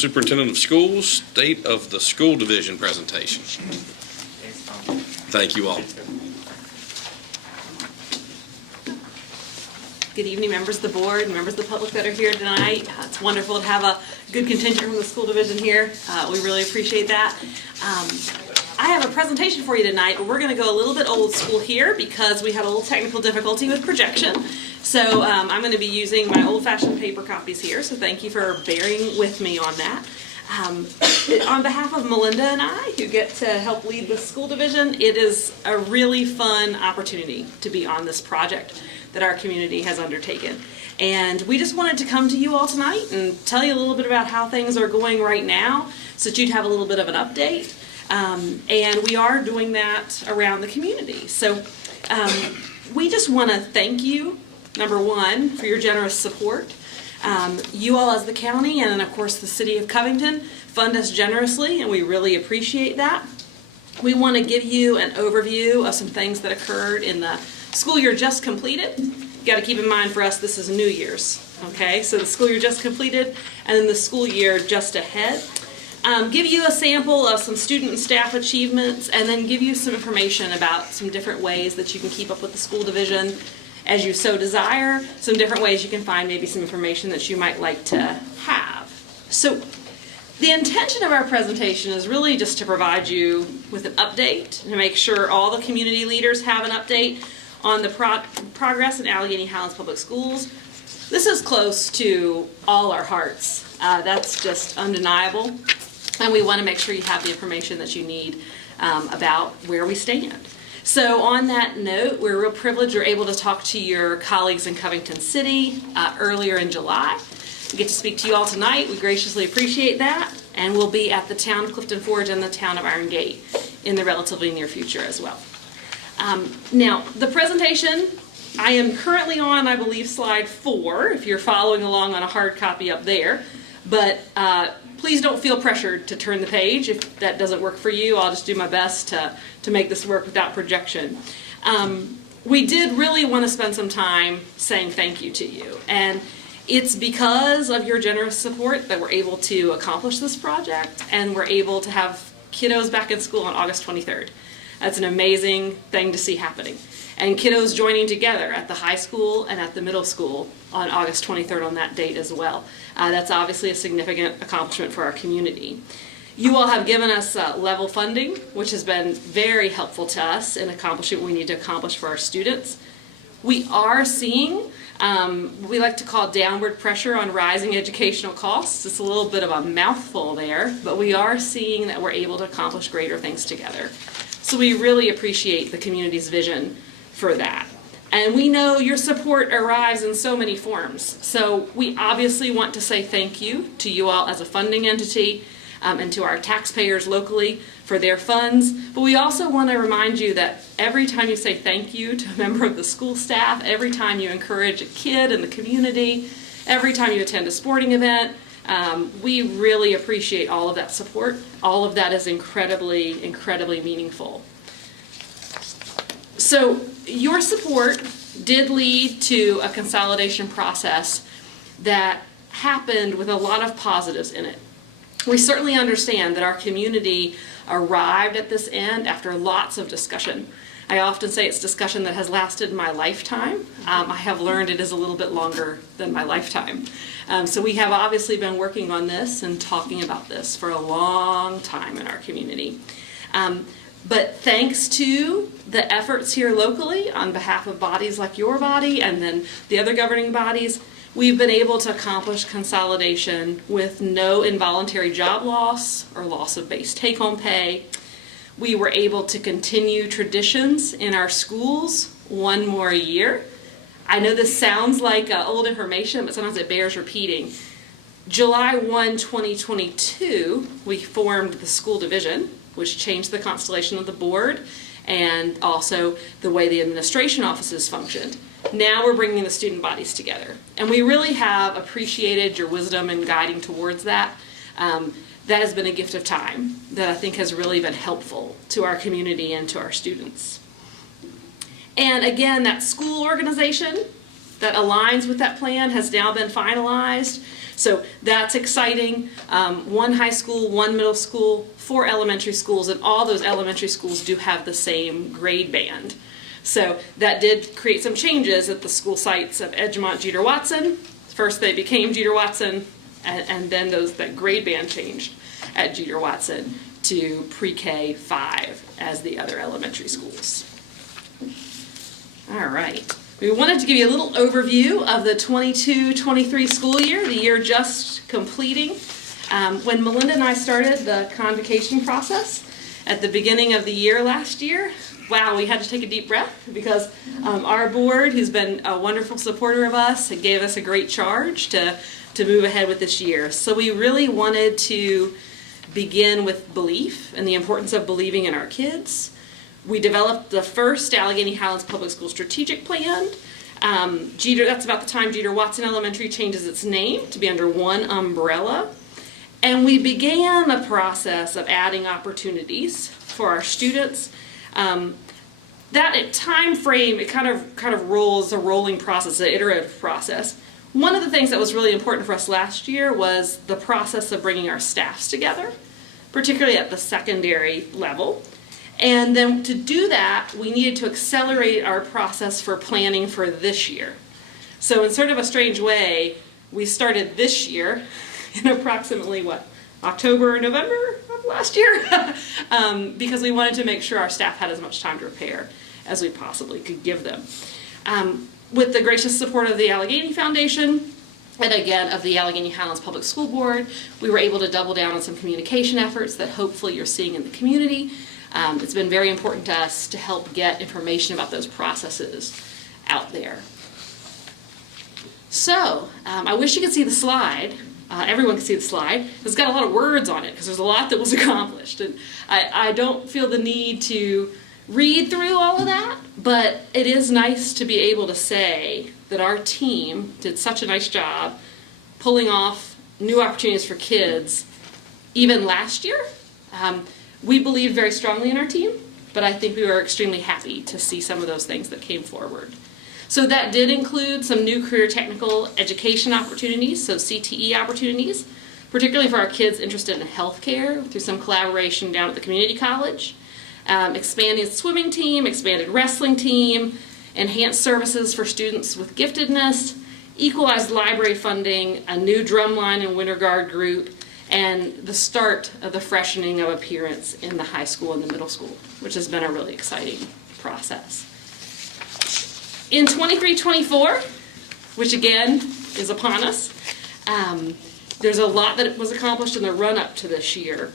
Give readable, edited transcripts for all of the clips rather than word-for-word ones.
Superintendent of Schools, State of the School Division presentation. Thank you all. Good evening, members of the board and members of the public that are here tonight. It's wonderful to have a good contingent from the school division here. We really appreciate that. I have a presentation for you tonight, but we're going to go a little bit old school here because we had a little technical difficulty with projection. So I'm going to be using my old-fashioned paper copies here, so thank you for bearing with me on that. On behalf of Melinda and I, who get to help lead the school division, it is a really fun opportunity to be on this project that our community has undertaken. And we just wanted to come to you all tonight and tell you a little bit about how things are going right now so that you'd have a little bit of an update. And we are doing that around the community. So we just want to thank you, number one, for your generous support. You all as the county and of course the city of Covington fund us generously, and we really appreciate that. We want to give you an overview of some things that occurred in the school year just completed. You got to keep in mind for us this is New Year's, okay? So the school year just completed and then the school year just ahead. Give you a sample of some student and staff achievements, and then give you some information about some different ways that you can keep up with the school division as you so desire, some different ways you can find maybe some information that you might like to have. So the intention of our presentation is really just to provide you with an update, to make sure all the community leaders have an update on the progress in Alleghany Highlands Public Schools. This is close to all our hearts. That's just undeniable. And we want to make sure you have the information that you need about where we stand. So on that note, we're real privileged we're able to talk to your colleagues in Covington City earlier in July. We get to speak to you all tonight. We graciously appreciate that. And we'll be at the town of Clifton Forge and the town of Iron Gate in the relatively near future as well. Now, the presentation, I am currently on, I believe, slide 4, if you're following along on a hard copy up there. But please don't feel pressured to turn the page. If that doesn't work for you, I'll just do my best to make this work without projection. We did really want to spend some time saying thank you to you. And it's because of your generous support that we're able to accomplish this project, and we're able to have kiddos back in school on August 23rd. That's an amazing thing to see happening. And kiddos joining together at the high school and at the middle school on August 23rd on that date as well. That's obviously a significant accomplishment for our community. You all have given us level funding, which has been very helpful to us in accomplishing what we need to accomplish for our students. We are seeing we like to call downward pressure on rising educational costs. It's a little bit of a mouthful there, but we are seeing that we're able to accomplish greater things together. So we really appreciate the community's vision for that. And we know your support arrives in so many forms. So we obviously want to say thank you to you all as a funding entity and to our taxpayers locally for their funds. But we also want to remind you that every time you say thank you to a member of the school staff, every time you encourage a kid in the community, every time you attend a sporting event, we really appreciate all of that support. All of that is incredibly, incredibly meaningful. So your support did lead to a consolidation process that happened with a lot of positives in it. We certainly understand that our community arrived at this end after lots of discussion. I often say it's discussion that has lasted my lifetime. I have learned it is a little bit longer than my lifetime. So we have obviously been working on this and talking about this for a long time in our community. But thanks to the efforts here locally on behalf of bodies like your body and then the other governing bodies, we've been able to accomplish consolidation with no involuntary job loss or loss of base take-home pay. We were able to continue traditions in our schools one more year. I know this sounds like old information, but sometimes it bears repeating. July 1, 2022, we formed the school division, which changed the constellation of the board and also the way the administration offices functioned. Now we're bringing the student bodies together. And we really have appreciated your wisdom in guiding towards that. That has been a gift of time that I think has really been helpful to our community and to our students. And again, that school organization that aligns with that plan has now been finalized. So that's exciting. One high school, one middle school, 4 elementary schools, and all those elementary schools do have the same grade band. So that did create some changes at the school sites of Edgemont, Jeter Watson. First they became Jeter Watson, and then that grade band changed at Jeter Watson to pre-K 5 as the other elementary schools. All right. We wanted to give you a little overview of the 22-23 school year, the year just completing. When Melinda and I started the convocation process at the beginning of the year last year, wow, we had to take a deep breath because our board, who's been a wonderful supporter of us, gave us a great charge to move ahead with this year. So we really wanted to begin with belief and the importance of believing in our kids. We developed the first Alleghany Highlands Public School Strategic Plan. That's about the time Jeter Watson Elementary changes its name to be under one umbrella. And we began a process of adding opportunities for our students. That time frame, it kind of rolls a rolling process, an iterative process. One of the things that was really important for us last year was the process of bringing our staffs together, particularly at the secondary level. And then to do that, we needed to accelerate our process for planning for this year. So in sort of a strange way, we started this year in approximately, October or November of last year? Because we wanted to make sure our staff had as much time to prepare as we possibly could give them. With the gracious support of the Alleghany Foundation, and again of the Alleghany Highlands Public School Board, we were able to double down on some communication efforts that hopefully you're seeing in the community. It's been very important to us to help get information about those processes out there. So, I wish you could see the slide. Everyone can see the slide. It's got a lot of words on it because there's a lot that was accomplished. And I don't feel the need to read through all of that, but it is nice to be able to say that our team did such a nice job pulling off new opportunities for kids even last year. We believed very strongly in our team, but I think we were extremely happy to see some of those things that came forward. So that did include some new career technical education opportunities, so CTE opportunities, particularly for our kids interested in healthcare through some collaboration down at the community college, expanding swimming team, expanded wrestling team, enhanced services for students with giftedness, equalized library funding, a new drumline and winter guard group, and the start of the freshening of appearance in the high school and the middle school, which has been a really exciting process. In 23-24, which again is upon us, there's a lot that was accomplished in the run-up to this year.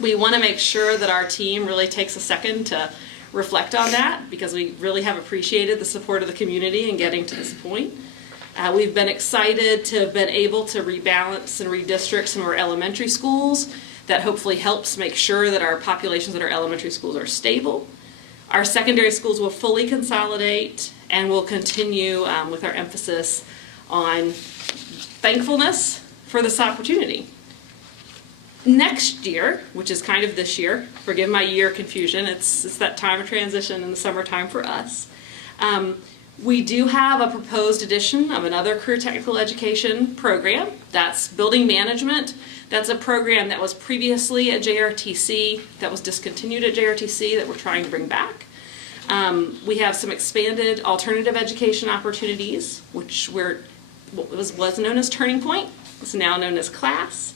We want to make sure that our team really takes a second to reflect on that because we really have appreciated the support of the community in getting to this point. We've been excited to have been able to rebalance and redistrict some of our elementary schools. That hopefully helps make sure that our populations at our elementary schools are stable. Our secondary schools will fully consolidate and we'll continue with our emphasis on thankfulness for this opportunity. Next year, which is kind of this year, forgive my year confusion, it's that time of transition in the summertime for us. We do have a proposed addition of another career technical education program. That's building management. That's a program that was previously at JRTC, that was discontinued at JRTC, that we're trying to bring back. We have some expanded alternative education opportunities, which was known as Turning Point. It's now known as CLASS.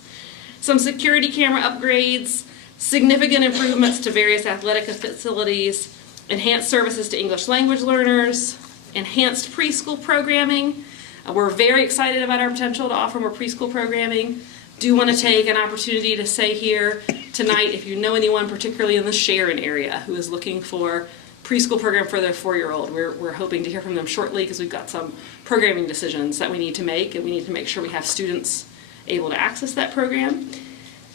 Some security camera upgrades, significant improvements to various athletic facilities, enhanced services to English language learners, enhanced preschool programming. We're very excited about our potential to offer more preschool programming. Do want to take an opportunity to say here tonight, if you know anyone, particularly in the Sharon area, who is looking for preschool program for their 4-year-old, we're hoping to hear from them shortly because we've got some programming decisions that we need to make, and we need to make sure we have students able to access that program.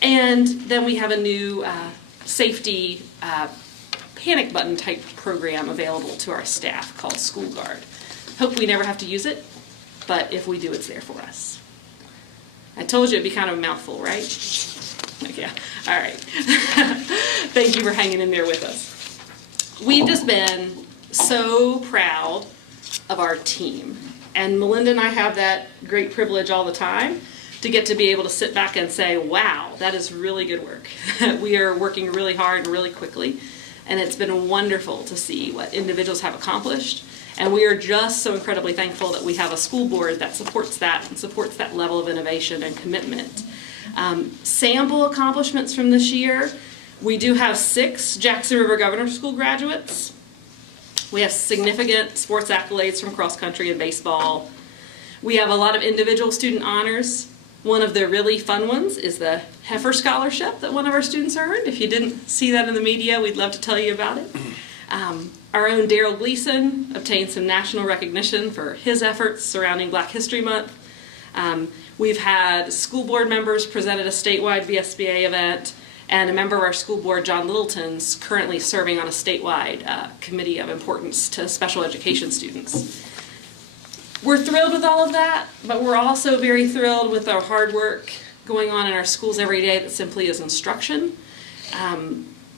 And then we have a new safety panic button type program available to our staff called School Guard. Hope we never have to use it, but if we do, it's there for us. I told you it'd be kind of a mouthful, right? Yeah, all right. Thank you for hanging in there with us. We've just been so proud of our team. And Melinda and I have that great privilege all the time to get to be able to sit back and say, wow, that is really good work. We are working really hard and really quickly, and it's been wonderful to see what individuals have accomplished. And we are just so incredibly thankful that we have a school board that supports that and supports that level of innovation and commitment. Sample accomplishments from this year, we do have 6 Jackson River Governor School graduates. We have significant sports accolades from cross country and baseball. We have a lot of individual student honors. One of the really fun ones is the Heifer Scholarship that one of our students earned. If you didn't see that in the media, we'd love to tell you about it. Our own Daryl Gleason obtained some national recognition for his efforts surrounding Black History Month. We've had school board members present at a statewide VSBA event, and a member of our school board, John Littleton's currently serving on a statewide committee of importance to special education students. We're thrilled with all of that, but we're also very thrilled with our hard work going on in our schools every day that simply is instruction.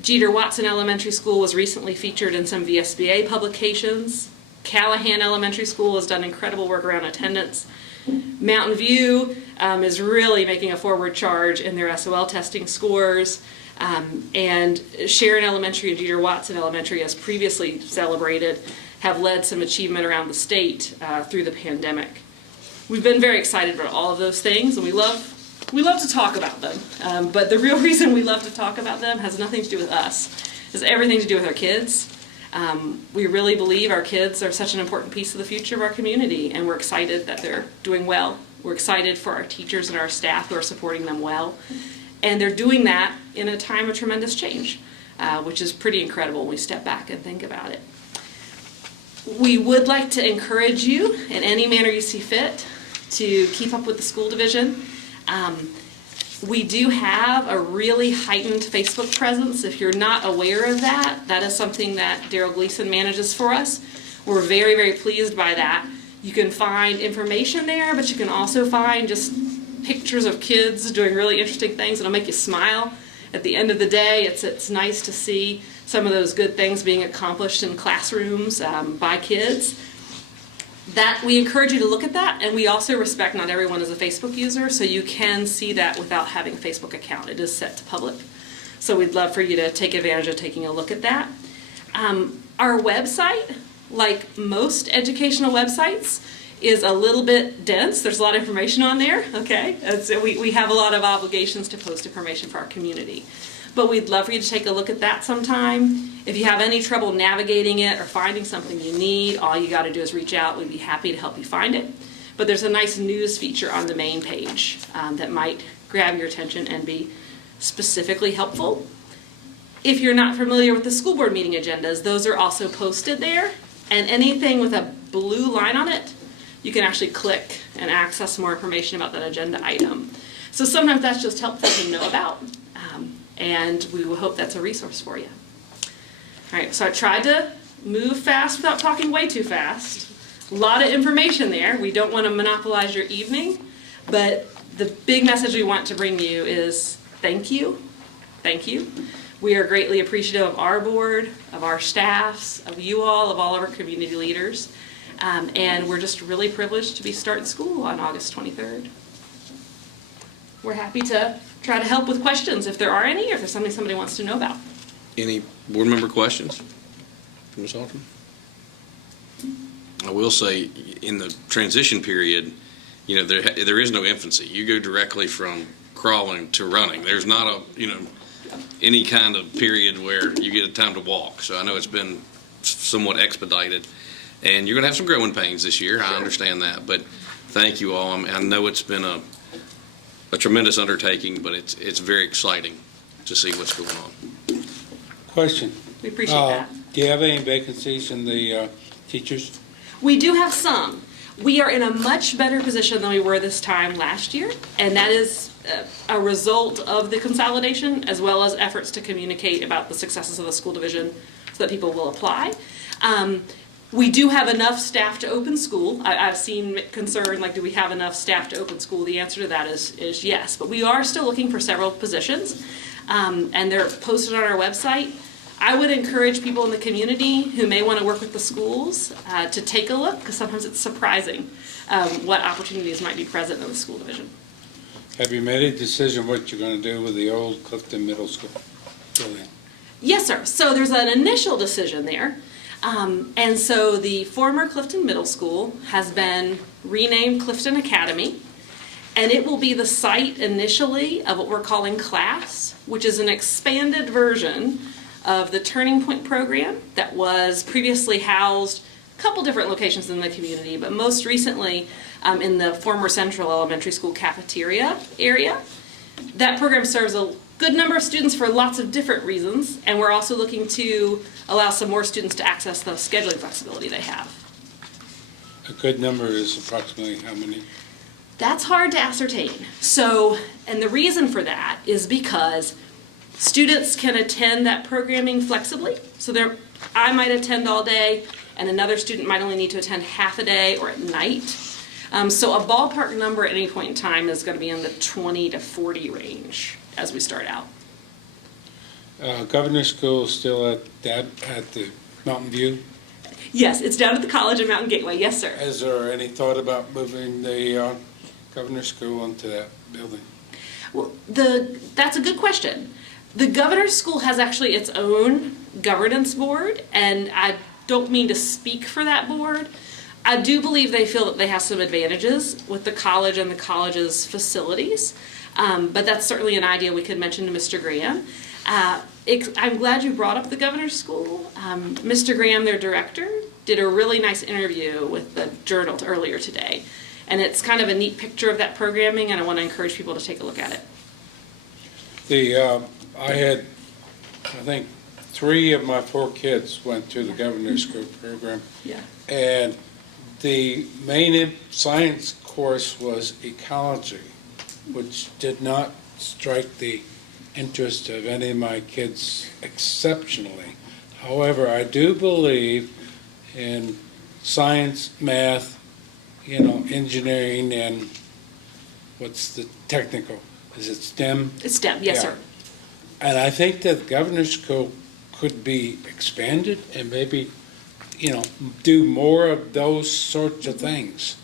Jeter Watson Elementary School was recently featured in some VSBA publications. Callahan Elementary School has done incredible work around attendance. Mountain View is really making a forward charge in their SOL testing scores. And Sharon Elementary and Jeter Watson Elementary, as previously celebrated, have led some achievement around the state through the pandemic. We've been very excited about all of those things, and we love to talk about them. But the real reason we love to talk about them has nothing to do with us. It has everything to do with our kids. We really believe our kids are such an important piece of the future of our community, and we're excited that they're doing well. We're excited for our teachers and our staff who are supporting them well. And they're doing that in a time of tremendous change, which is pretty incredible when we step back and think about it. We would like to encourage you in any manner you see fit to keep up with the school division. We do have a really heightened Facebook presence. If you're not aware of that, that is something that Daryl Gleason manages for us. We're very, very pleased by that. You can find information there, but you can also find just pictures of kids doing really interesting things that'll make you smile. At the end of the day, it's nice to see some of those good things being accomplished in classrooms by kids. That we encourage you to look at that, and we also respect not everyone is a Facebook user, so you can see that without having a Facebook account. It is set to public. So we'd love for you to take advantage of taking a look at that. Our website, like most educational websites, is a little bit dense. There's a lot of information on there, okay? So we have a lot of obligations to post information for our community. But we'd love for you to take a look at that sometime. If you have any trouble navigating it or finding something you need, all you got to do is reach out. We'd be happy to help you find it. But there's a nice news feature on the main page that might grab your attention and be specifically helpful. If you're not familiar with the school board meeting agendas, those are also posted there. And anything with a blue line on it, you can actually click and access more information about that agenda item. So sometimes that's just helpful to know about. And we will hope that's a resource for you. All right, so I tried to move fast without talking way too fast. A lot of information there. We don't want to monopolize your evening, but the big message we want to bring you is thank you. Thank you. We are greatly appreciative of our board, of our staffs, of you all, of all of our community leaders. And we're just really privileged to be starting school on August 23rd. We're happy to try to help with questions if there are any, or if there's something somebody wants to know about. Any board member questions? Ms. Halterman? I will say, in the transition period, you know, there is no infancy. You go directly from crawling to running. There's not a, you know, any kind of period where you get a time to walk. So I know it's been somewhat expedited. And you're going to have some growing pains this year. I understand that. But thank you all. I know it's been a tremendous undertaking, but it's very exciting to see what's going on. Question. We appreciate that. Do you have any vacancies in the teachers? We do have some. We are in a much better position than we were this time last year, and that is a result of the consolidation as well as efforts to communicate about the successes of the school division so that people will apply. We do have enough staff to open school. I've seen concern, like, do we have enough staff to open school? The answer to that is yes, but we are still looking for several positions, and they're posted on our website. I would encourage people in the community who may want to work with the schools to take a look, because sometimes it's surprising what opportunities might be present in the school division. Have you made a decision what you're going to do with the old Clifton Middle School building? Yes, sir. So there's an initial decision there. And so the former Clifton Middle School has been renamed Clifton Academy. And it will be the site initially of what we're calling CLASS, which is an expanded version of the Turning Point program that was previously housed a couple different locations in the community, but most recently in the former Central Elementary School cafeteria area. That program serves a good number of students for lots of different reasons, and we're also looking to allow some more students to access the scheduling flexibility they have. A good number is approximately how many? That's hard to ascertain. So, and the reason for that is because students can attend that programming flexibly. So I might attend all day, and another student might only need to attend half a day or at night. So a ballpark number at any point in time is going to be in the 20 to 40 range as we start out. Governor's School still at the Mountain View? Yes, it's down at the college in Mountain Gateway. Yes, sir. Is there any thought about moving the Governor's School into that building? Well, that's a good question. The Governor's School has actually its own governance board, and I don't mean to speak for that board. I do believe they feel that they have some advantages with the college and the college's facilities, but that's certainly an idea we could mention to Mr. Graham. I'm glad you brought up the Governor's School. Mr. Graham, their director, did a really nice interview with the Journal earlier today, and it's kind of a neat picture of that programming, and I want to encourage people to take a look at it. I had, I think, 3 of my 4 kids went to the Governor's School program. Yeah. And the main science course was ecology, which did not strike the interest of any of my kids exceptionally. However, I do believe in science, math, engineering, and what's the technical? Is it STEM? It's STEM, yes, Yeah. sir. And I think that Governor's School could be expanded and maybe, do more of those sorts of things.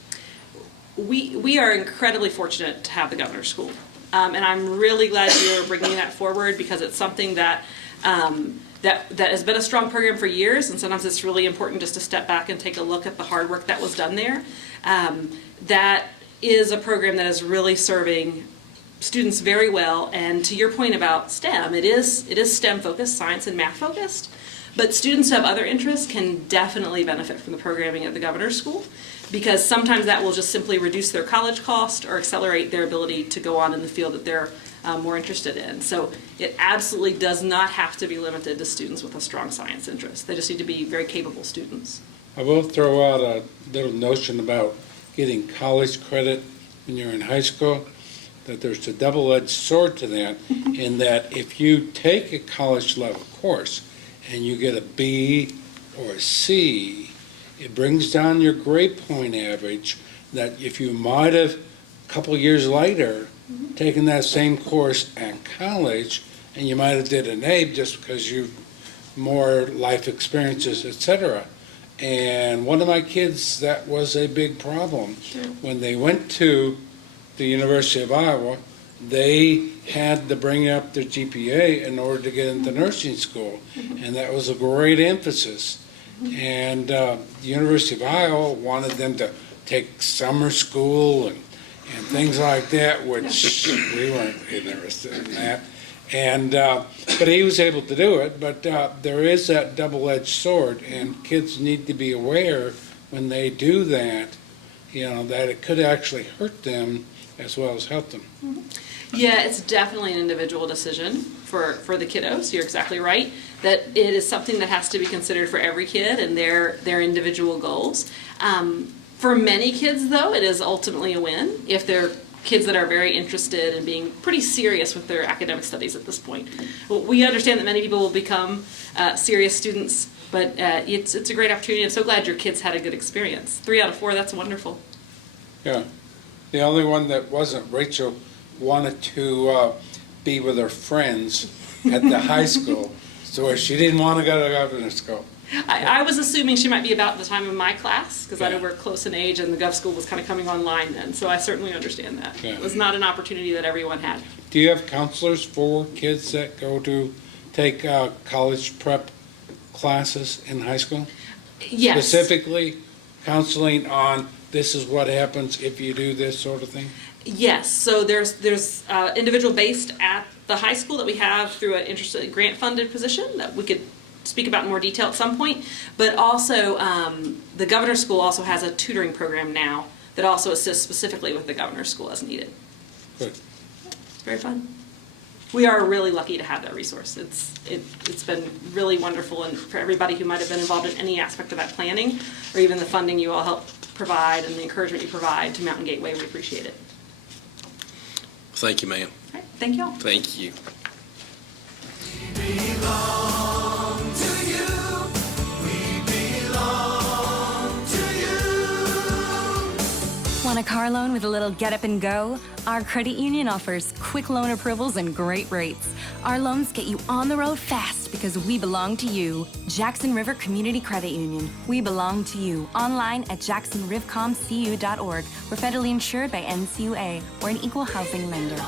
We are incredibly fortunate to have the Governor's School. And I'm really glad you're bringing that forward because it's something that has been a strong program for years, and sometimes it's really important just to step back and take a look at the hard work that was done there. That is a program that is really serving students very well, and to your point about STEM, it is STEM focused, science and math focused, but students who have other interests can definitely benefit from the programming at the Governor's School, because sometimes that will just simply reduce their college cost or accelerate their ability to go on in the field that they're more interested in. So it absolutely does not have to be limited to students with a strong science interest. They just need to be very capable students. I will throw out a little notion about getting college credit when you're in high school, that there's a double-edged sword to that, in that if you take a college level course and you get a B or a C, it brings down your grade point average, that if you might have, a couple of years later, taken that same course at college, and you might have did an A just because you've more life experiences, etc. And one of my kids, that was a big problem. Sure. When they went to the University of Iowa, they had to bring up their GPA in order to get into nursing school, and that was a great emphasis. And the University of Iowa wanted them to take summer school and things like that, which we weren't interested in that. And but he was able to do it. But there is that double-edged sword, and kids need to be aware when they do that, that it could actually hurt them as well as help them. Yeah, it's definitely an individual decision for the kiddos. You're exactly right. That it is something that has to be considered for every kid and their individual goals. For many kids, though, it is ultimately a win if they're kids that are very interested in being pretty serious with their academic studies at this point. Well, we understand that many people will become serious students, but it's a great opportunity. I'm so glad your kids had a good experience. 3 out of 4, that's wonderful. Yeah. The only one that wasn't, Rachel wanted to be with her friends at the high school, so she didn't want to go to Governor's School. I was assuming she might be about the time of my class, because I know Yeah. we're close in age and the Gov School was kind of coming online then, so I certainly understand that. Yeah. It was not an opportunity that everyone had. Do you have counselors for kids that go to take college prep classes in high school? Yes. Specifically counseling on this is what happens if you do this sort of thing? Yes, so there's individual based at the high school that we have through an interested grant funded position that we could speak about in more detail at some point. But also, the governor's school also has a tutoring program now that also assists specifically with the governor's school as needed. Good. It's very fun. We are really lucky to have that resource. It's been really wonderful, and for everybody who might have been involved in any aspect of that planning, or even the funding you all help provide and the encouragement you provide to Mountain Gateway, we appreciate it. Thank you, ma'am. All right, thank you all. Thank you. Want a car loan with a little get up and go? Our credit union offers quick loan approvals and great rates. Our loans get you on the road fast because we belong to you. Jackson River Community Credit Union. We belong to you. Online at jacksonrivcomcu.org. We're federally insured by NCUA. We're an equal housing lender.